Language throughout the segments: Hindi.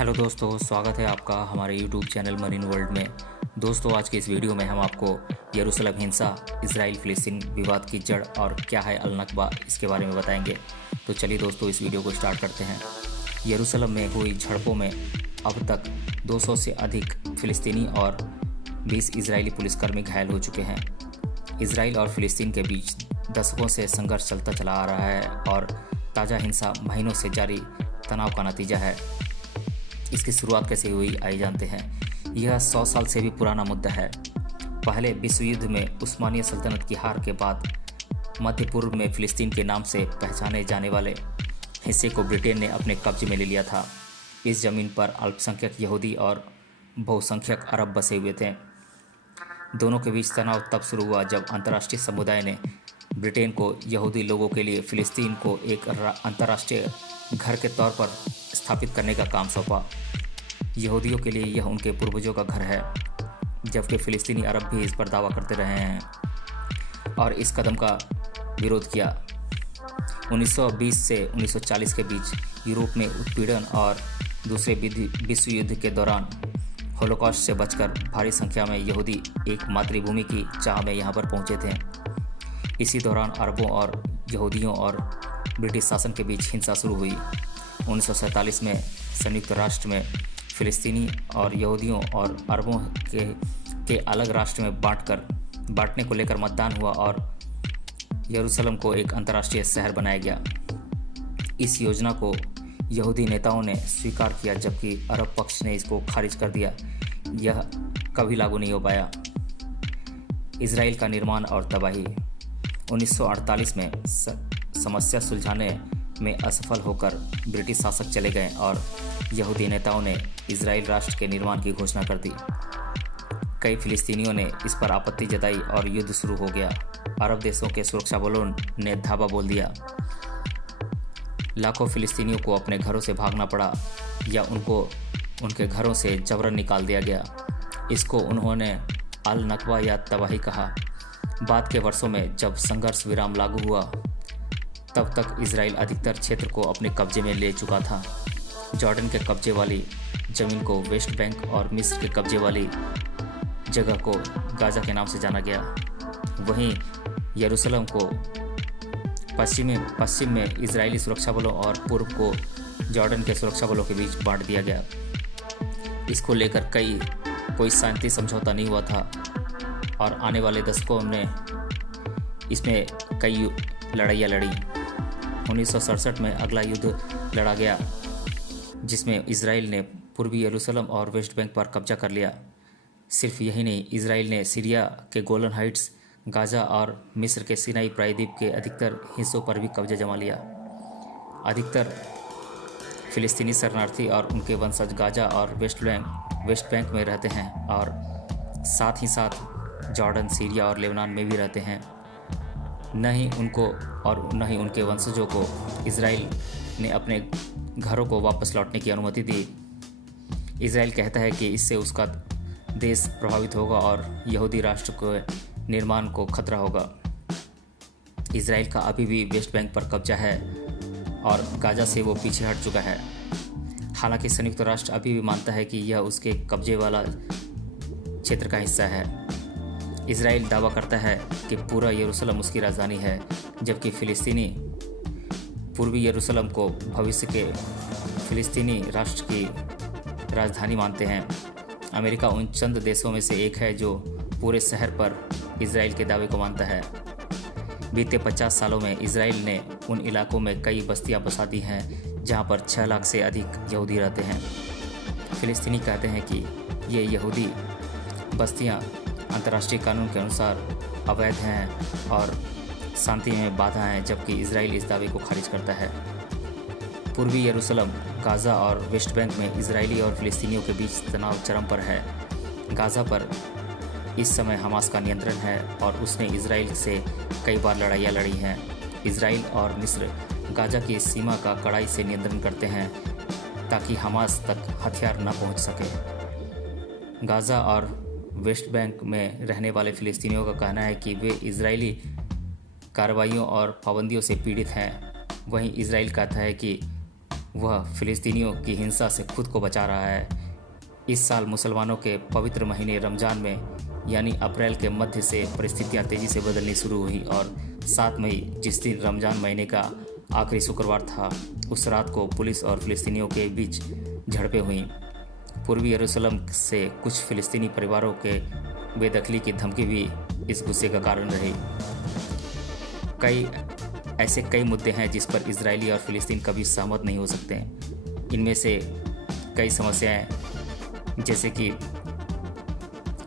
हेलो दोस्तों, स्वागत है आपका हमारे यूट्यूब चैनल मरीन वर्ल्ड में। दोस्तों, आज के इस वीडियो में हम आपको यरूशलेम हिंसा, इजराइल फिलिस्तीन विवाद की जड़ और क्या है अल नकबा, इसके बारे में बताएंगे। तो चलिए दोस्तों, इस वीडियो को स्टार्ट करते हैं। यरूशलेम में हुई झड़पों में अब तक 200 से अधिक फिलिस्तीनी और 20 इजरायली पुलिसकर्मी घायल हो चुके हैं। इजराइल और फिलिस्तीन के बीच दशकों से संघर्ष चलता चला आ रहा है और ताज़ा हिंसा महीनों से जारी तनाव का नतीजा है। इसकी शुरुआत कैसे हुई आइए जानते हैं। यह 100 साल से भी पुराना मुद्दा है। पहले विश्व युद्ध में उस्मानिया सल्तनत की हार के बाद मध्य पूर्व में फिलिस्तीन के नाम से पहचाने जाने वाले हिस्से को ब्रिटेन ने अपने कब्जे में ले लिया था। इस जमीन पर अल्पसंख्यक यहूदी और बहुसंख्यक अरब बसे हुए थे। दोनों के बीच तनाव तब शुरू हुआ जब अंतर्राष्ट्रीय समुदाय ने ब्रिटेन को यहूदी लोगों के लिए फिलिस्तीन को एक अंतर्राष्ट्रीय घर के तौर पर स्थापित करने का काम सौंपा। यहूदियों के लिए यह उनके पूर्वजों का घर है, जबकि फिलिस्तीनी अरब भी इस पर दावा करते रहे हैं और इस कदम का विरोध किया। 1920 से 1940 के बीच यूरोप में उत्पीड़न और दूसरे विश्व युद्ध के दौरान होलोकॉस्ट से बचकर भारी संख्या में यहूदी एक मातृभूमि की चाह में यहाँ पर पहुँचे थे। इसी दौरान अरबों और यहूदियों और ब्रिटिश शासन के बीच हिंसा शुरू हुई। 1947 में संयुक्त राष्ट्र में फिलिस्तीनी और यहूदियों और अरबों के अलग राष्ट्र में बांटने को लेकर मतदान हुआ और यरूशलेम को एक अंतर्राष्ट्रीय शहर बनाया गया। इस योजना को यहूदी नेताओं ने स्वीकार किया, जबकि अरब पक्ष ने इसको खारिज कर दिया। यह कभी लागू नहीं हो पाया। इजराइल का निर्माण और तबाही। 1948 में समस्या सुलझाने में असफल होकर ब्रिटिश शासक चले गए और यहूदी नेताओं ने इजराइल राष्ट्र के निर्माण की घोषणा कर दी। कई फिलिस्तीनियों ने इस पर आपत्ति जताई और युद्ध शुरू हो गया। अरब देशों के सुरक्षा बलों ने धावा बोल दिया। लाखों फिलिस्तीनियों को अपने घरों से भागना पड़ा या उनको उनके घरों से जबरन निकाल दिया गया। इसको उन्होंने अल नकबा या तबाही कहा। बाद के वर्षों में जब संघर्ष विराम लागू हुआ, तब तक इजराइल अधिकतर क्षेत्र को अपने कब्जे में ले चुका था। जॉर्डन के कब्जे वाली ज़मीन को वेस्ट बैंक और मिस्र के कब्जे वाली जगह को गाज़ा के नाम से जाना गया। वहीं यरूशलेम को पश्चिम में इजरायली सुरक्षा बलों और पूर्व को जॉर्डन के सुरक्षा बलों के बीच बांट दिया गया। इसको लेकर कोई शांति समझौता नहीं हुआ था और आने वाले दशकों में इसमें कई लड़ाइयाँ लड़ी। 1967 में अगला युद्ध लड़ा गया, जिसमें इजराइल ने पूर्वी यरूशलेम और वेस्ट बैंक पर कब्जा कर लिया। सिर्फ यही नहीं, इजराइल ने सीरिया के गोलन हाइट्स, गाज़ा और मिस्र के सिनाई प्रायद्वीप के अधिकतर हिस्सों पर भी कब्जा जमा लिया। अधिकतर फिलिस्तीनी शरणार्थी और उनके वंशज गाज़ा और वेस्ट बैंक में रहते हैं और साथ ही साथ जॉर्डन, सीरिया और लेबनान में भी रहते हैं। न ही उनके वंशजों को इजराइल ने अपने घरों को वापस लौटने की अनुमति दी। इजराइल कहता है कि इससे उसका देश प्रभावित होगा और यहूदी राष्ट्र के निर्माण को खतरा होगा। इजराइल का अभी भी वेस्ट बैंक पर कब्जा है और गाज़ा से वो पीछे हट चुका है। हालांकि संयुक्त राष्ट्र अभी भी मानता है कि यह उसके कब्जे वाला क्षेत्र का हिस्सा है। इजराइल दावा करता है कि पूरा यरूशलेम उसकी राजधानी है, जबकि फिलिस्तीनी पूर्वी यरूशलेम को भविष्य के फिलिस्तीनी राष्ट्र की राजधानी मानते हैं। अमेरिका उन चंद देशों में से एक है जो पूरे शहर पर इजराइल के दावे को मानता है। बीते 50 सालों में इजराइल ने उन इलाकों में कई बस्तियां बसा दी हैं जहां पर 6 लाख से अधिक यहूदी रहते हैं। फिलिस्तीनी कहते हैं कि ये यहूदी बस्तियां अंतर्राष्ट्रीय कानून के अनुसार अवैध हैं और शांति में बाधा हैं, जबकि इजराइल इस दावे को खारिज करता है। पूर्वी यरूशलेम, गाज़ा और वेस्ट बैंक में इजरायली और फिलिस्तीनियों के बीच तनाव चरम पर है। गाज़ा पर इस समय हमास का नियंत्रण है और उसने इजराइल से कई बार लड़ाइयाँ लड़ी हैं। इजराइल और मिस्र गाज़ा की सीमा का कड़ाई से नियंत्रण करते हैं ताकि हमास तक हथियार न पहुँच सके। गाज़ा और वेस्ट बैंक में रहने वाले फिलिस्तीनियों का कहना है कि वे इजरायली कार्रवाइयों और पाबंदियों से पीड़ित हैं। वहीं इजराइल कहता है कि वह फिलिस्तीनियों की हिंसा से खुद को बचा रहा है। इस साल मुसलमानों के पवित्र महीने रमज़ान में यानी अप्रैल के मध्य से परिस्थितियां तेज़ी से बदलनी शुरू हुई और 7 मई जिस दिन रमज़ान महीने का आखिरी शुक्रवार था, उस रात को पुलिस और फिलिस्तीनियों के बीच झड़पें हुईं। पूर्वी यरूशलेम से कुछ फिलिस्तीनी परिवारों के बेदखली की धमकी भी इस गुस्से का कारण रही। कई मुद्दे हैं जिस पर इजरायली और फिलिस्तीन कभी सहमत नहीं हो सकते। इनमें से कई समस्याएं जैसे कि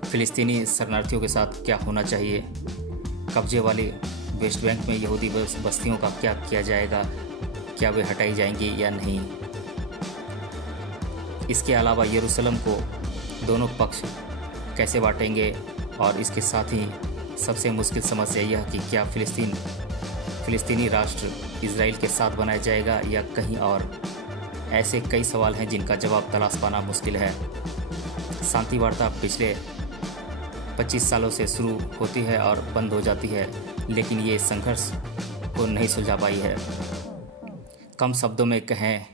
फिलिस्तीनी शरणार्थियों के साथ क्या होना चाहिए, कब्जे वाली वेस्ट बैंक में यहूदी बस्तियों का क्या किया जाएगा, क्या वे हटाई जाएंगी या नहीं। इसके अलावा यरूशलेम को दोनों पक्ष कैसे बांटेंगे और इसके साथ ही सबसे मुश्किल समस्या यह कि क्या फिलिस्तीनी राष्ट्र इजराइल के साथ बनाया जाएगा या कहीं और। ऐसे कई सवाल हैं जिनका जवाब तलाश पाना मुश्किल है। शांति वार्ता पिछले 25 सालों से शुरू होती है और बंद हो जाती है, लेकिन ये संघर्ष को नहीं सुलझा पाई है। कम शब्दों में कहें,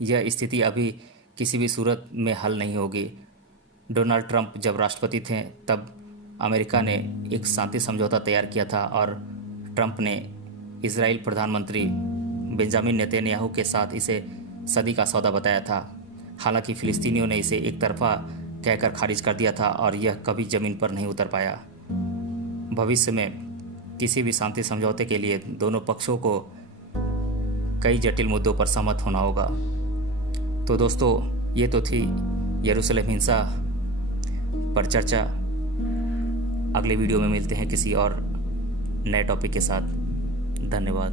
यह स्थिति अभी किसी भी सूरत में हल नहीं होगी। डोनाल्ड ट्रंप जब राष्ट्रपति थे तब अमेरिका ने एक शांति समझौता तैयार किया था और ट्रंप ने इजराइल प्रधानमंत्री बेंजामिन नेतन्याहू के साथ इसे सदी का सौदा बताया था। हालांकि फिलिस्तीनियों ने इसे एक तरफा कहकर खारिज कर दिया था और यह कभी ज़मीन पर नहीं उतर पाया। भविष्य में किसी भी शांति समझौते के लिए दोनों पक्षों को कई जटिल मुद्दों पर सहमत होना होगा। तो दोस्तों, ये तो थी यरूशलेम हिंसा पर चर्चा। अगले वीडियो में मिलते हैं किसी और नए टॉपिक के साथ। धन्यवाद।